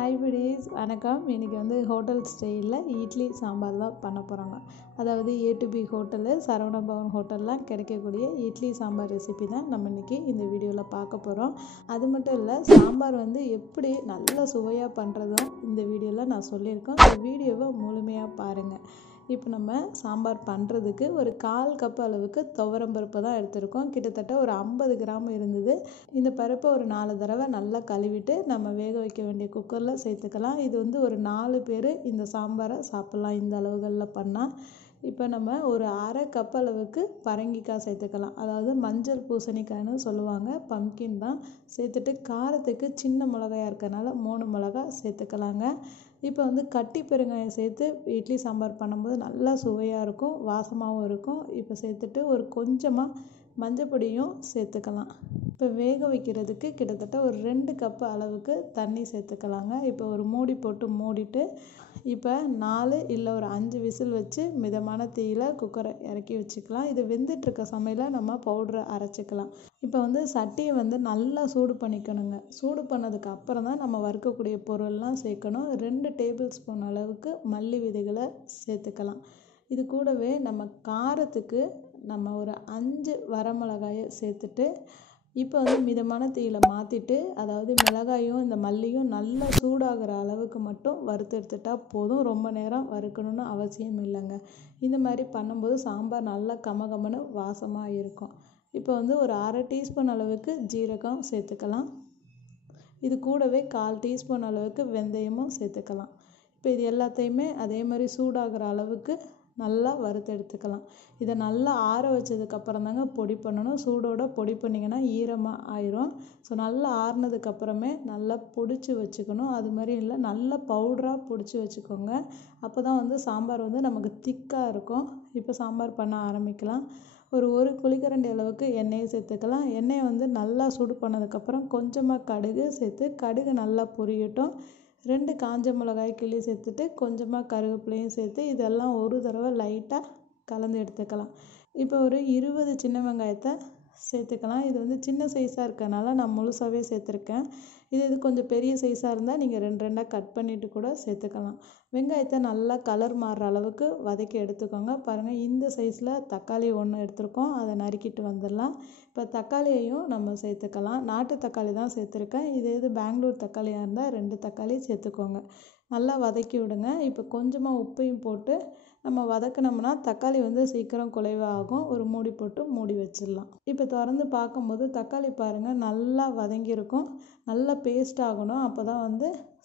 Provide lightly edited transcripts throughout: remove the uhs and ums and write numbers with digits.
Hi buddies, வணக்கம். இன்றைக்கி hotel ஸ்டைலில் இட்லி சாம்பார் தான் பண்ண போகிறாங்க. அதாவது A2B ஹோட்டலு, சரவண பவன் ஹோட்டல்லாம் கிடைக்கக்கூடிய இட்லி சாம்பார் ரெசிபி தான் நம்ம இன்றைக்கி இந்த வீடியோவில் பார்க்க போகிறோம். அது மட்டும் இல்லை, சாம்பார் எப்படி நல்ல சுவையாக பண்ணுறதும் இந்த வீடியோவில் நான் சொல்லியிருக்கேன். இந்த வீடியோவை முழுமையாக பாருங்கள். இப்போ நம்ம சாம்பார் பண்ணுறதுக்கு ஒரு 1/4 கப் அளவுக்கு துவரம் பருப்பு தான் எடுத்திருக்கோம். கிட்டத்தட்ட ஒரு 50 கிராம் இருந்தது. இந்த பருப்பை ஒரு 4 தடவை நல்லா கழுவிட்டு நம்ம வேக வைக்க வேண்டிய குக்கரில் சேர்த்துக்கலாம். இது ஒரு 4 பேர் இந்த சாம்பாரை சாப்பிட்லாம் இந்த அளவுகளில் பண்ணால். இப்போ நம்ம ஒரு 1/2 கப் அளவுக்கு பரங்கிக்காய் சேர்த்துக்கலாம். அதாவது மஞ்சள் பூசணிக்காய்னு சொல்லுவாங்க, பம்கின் தான். சேர்த்துட்டு காரத்துக்கு சின்ன மிளகாயாக இருக்கிறனால 3 மிளகாய் சேர்த்துக்கலாங்க. இப்போ கட்டி பெருங்காயம் சேர்த்து இட்லி சாம்பார் பண்ணும்போது நல்லா சுவையாக இருக்கும், வாசமாகவும் இருக்கும். இப்போ சேர்த்துட்டு ஒரு கொஞ்சமாக மஞ்சள் பொடியும் சேர்த்துக்கலாம். இப்போ வேக வைக்கிறதுக்கு கிட்டத்தட்ட ஒரு 2 கப்பு அளவுக்கு தண்ணி சேர்த்துக்கலாங்க. இப்போ ஒரு மூடி போட்டு மூடிட்டு இப்போ 4 இல்லை ஒரு 5 விசில் வச்சு மிதமான தீயில குக்கரை இறக்கி வச்சுக்கலாம். இது வெந்துட்டுருக்க சமையலில் நம்ம பவுடரை அரைச்சிக்கலாம். இப்போ சட்டியை நல்லா சூடு பண்ணிக்கணுங்க. சூடு பண்ணதுக்கு அப்புறம் தான் நம்ம வறுக்கக்கூடிய பொருள்லாம் சேர்க்கணும். 2 டேபிள் ஸ்பூன் அளவுக்கு மல்லி விதைகளை சேர்த்துக்கலாம். இது கூடவே நம்ம காரத்துக்கு நம்ம ஒரு 5 வரமிளகாயை சேர்த்துட்டு இப்போ மிதமான தீயில மாற்றிட்டு, அதாவது மிளகாயும் இந்த மல்லியும் நல்லா சூடாகிற அளவுக்கு மட்டும் வறுத்து எடுத்துட்டால் போதும். ரொம்ப நேரம் வறுக்கணும்னு அவசியம் இல்லைங்க. இந்த மாதிரி பண்ணும்போது சாம்பார் நல்லா கமகமன்னு வாசமாக இருக்கும். இப்போ ஒரு 1/2 டீஸ்பூன் அளவுக்கு ஜீரகம் சேர்த்துக்கலாம். இது கூடவே 1/4 டீஸ்பூன் அளவுக்கு வெந்தயமும் சேர்த்துக்கலாம். இப்போ இது எல்லாத்தையுமே அதே மாதிரி சூடாகிற அளவுக்கு நல்லா வறுத்து எடுத்துக்கலாம். இதை நல்லா ஆற வச்சதுக்கப்புறம் தாங்க பொடி பண்ணணும். சூடோட பொடி பண்ணிங்கன்னா ஈரமாக ஆயிரும். ஸோ நல்லா ஆறுனதுக்கப்புறமே நல்லா பொடிச்சு வச்சுக்கணும். அது மாதிரி இல்லை, நல்லா பவுடராக பொடிச்சு வச்சுக்கோங்க. அப்போ தான் சாம்பார் நமக்கு திக்காக இருக்கும். இப்போ சாம்பார் பண்ண ஆரம்பிக்கலாம். ஒரு குழிக்கரண்டி அளவுக்கு எண்ணெயை சேர்த்துக்கலாம். எண்ணெயை நல்லா சூடு பண்ணதுக்கப்புறம் கொஞ்சமாக கடுகு சேர்த்து கடுகு நல்லா பொரியட்டும். 2 காஞ்ச மிளகாய் கிள்ளி சேர்த்துட்டு கொஞ்சமாக கருவேப்பிலையும் சேர்த்து இதெல்லாம் ஒரு தடவை லைட்டாக கலந்து எடுத்துக்கலாம். இப்போ ஒரு 20 சின்ன வெங்காயத்தை சேர்த்துக்கலாம். இது சின்ன சைஸாக இருக்கனால நான் முழுசாகவே சேர்த்துருக்கேன். இது கொஞ்சம் பெரிய சைஸாக இருந்தால் நீங்கள் 2 கட் பண்ணிவிட்டு கூட சேர்த்துக்கலாம். வெங்காயத்தை நல்லா கலர் மாறுற அளவுக்கு வதக்கி எடுத்துக்கோங்க. பாருங்கள், இந்த சைஸில் தக்காளி 1 எடுத்துருக்கோம். அதை நறுக்கிட்டு வந்துடலாம். இப்போ தக்காளியையும் நம்ம சேர்த்துக்கலாம். நாட்டு தக்காளி தான் சேர்த்துருக்கேன். இது பெங்களூர் தக்காளியாக இருந்தால் 2 தக்காளி சேர்த்துக்கோங்க. நல்லா வதக்கி விடுங்க. இப்போ கொஞ்சமாக உப்பையும் போட்டு நம்ம வதக்கினோம்னா தக்காளி சீக்கிரம் குலைவாகும். ஒரு மூடி போட்டு மூடி வச்சிடலாம். இப்போ திறந்து பார்க்கும்போது தக்காளி பாருங்கள் நல்லா வதங்கியிருக்கும். நல்லா பேஸ்ட் ஆகணும். அப்போ தான்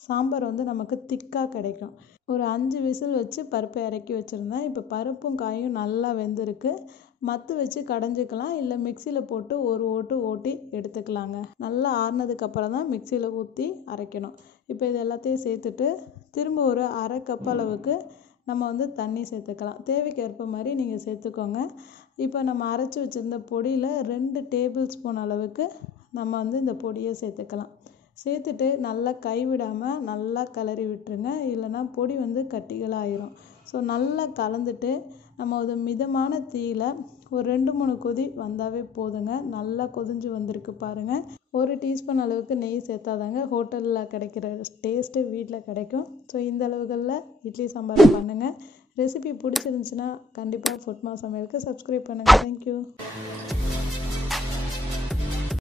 சாம்பார் நமக்கு திக்காக கிடைக்கும். ஒரு 5 விசில் வச்சு பருப்பை இறக்கி வச்சுருந்தேன். இப்போ பருப்பும் காயும் நல்லா வெந்திருக்கு. மத்து வச்சு கடைஞ்சிக்கலாம், இல்லை மிக்சியில் போட்டு ஒரு ஓட்டு ஓட்டி எடுத்துக்கலாங்க. நல்லா ஆறுனதுக்கப்புறம் தான் மிக்சியில் ஊற்றி அரைக்கணும். இப்போ இது எல்லாத்தையும் சேர்த்துட்டு திரும்ப ஒரு 1/2 கப் அளவுக்கு நம்ம தண்ணி சேர்த்துக்கலாம். தேவைக்கு ஏற்ப மாதிரி நீங்கள் சேர்த்துக்கோங்க. இப்போ நம்ம அரைச்சி வச்சுருந்த பொடியில் 2 டேபிள் ஸ்பூன் அளவுக்கு நம்ம இந்த பொடியை சேர்த்துக்கலாம். சேர்த்துட்டு நல்லா கைவிடாமல் நல்லா கிளறி விட்டுருங்க. இல்லைன்னா பொடி கட்டிகளாக ஆயிரும். ஸோ நல்லா கலந்துட்டு நம்ம ஒரு மிதமான தீயில ஒரு 2-3 கொதி வந்தாவே போதுங்க. நல்லா கொதிஞ்சு வந்திருக்கு பாருங்கள். 1 டீஸ்பூன் அளவுக்கு நெய் சேர்த்தாதாங்க ஹோட்டலில் கிடைக்கிற டேஸ்ட்டு வீட்டில் கிடைக்கும். ஸோ இந்த அளவுகளில் இட்லி சாம்பார் பண்ணுங்கள். ரெசிபி பிடிச்சிருந்துச்சுன்னா கண்டிப்பாக ஃபுட்மா சமையலுக்கு சப்ஸ்கிரைப் பண்ணுங்கள். தேங்க்யூ.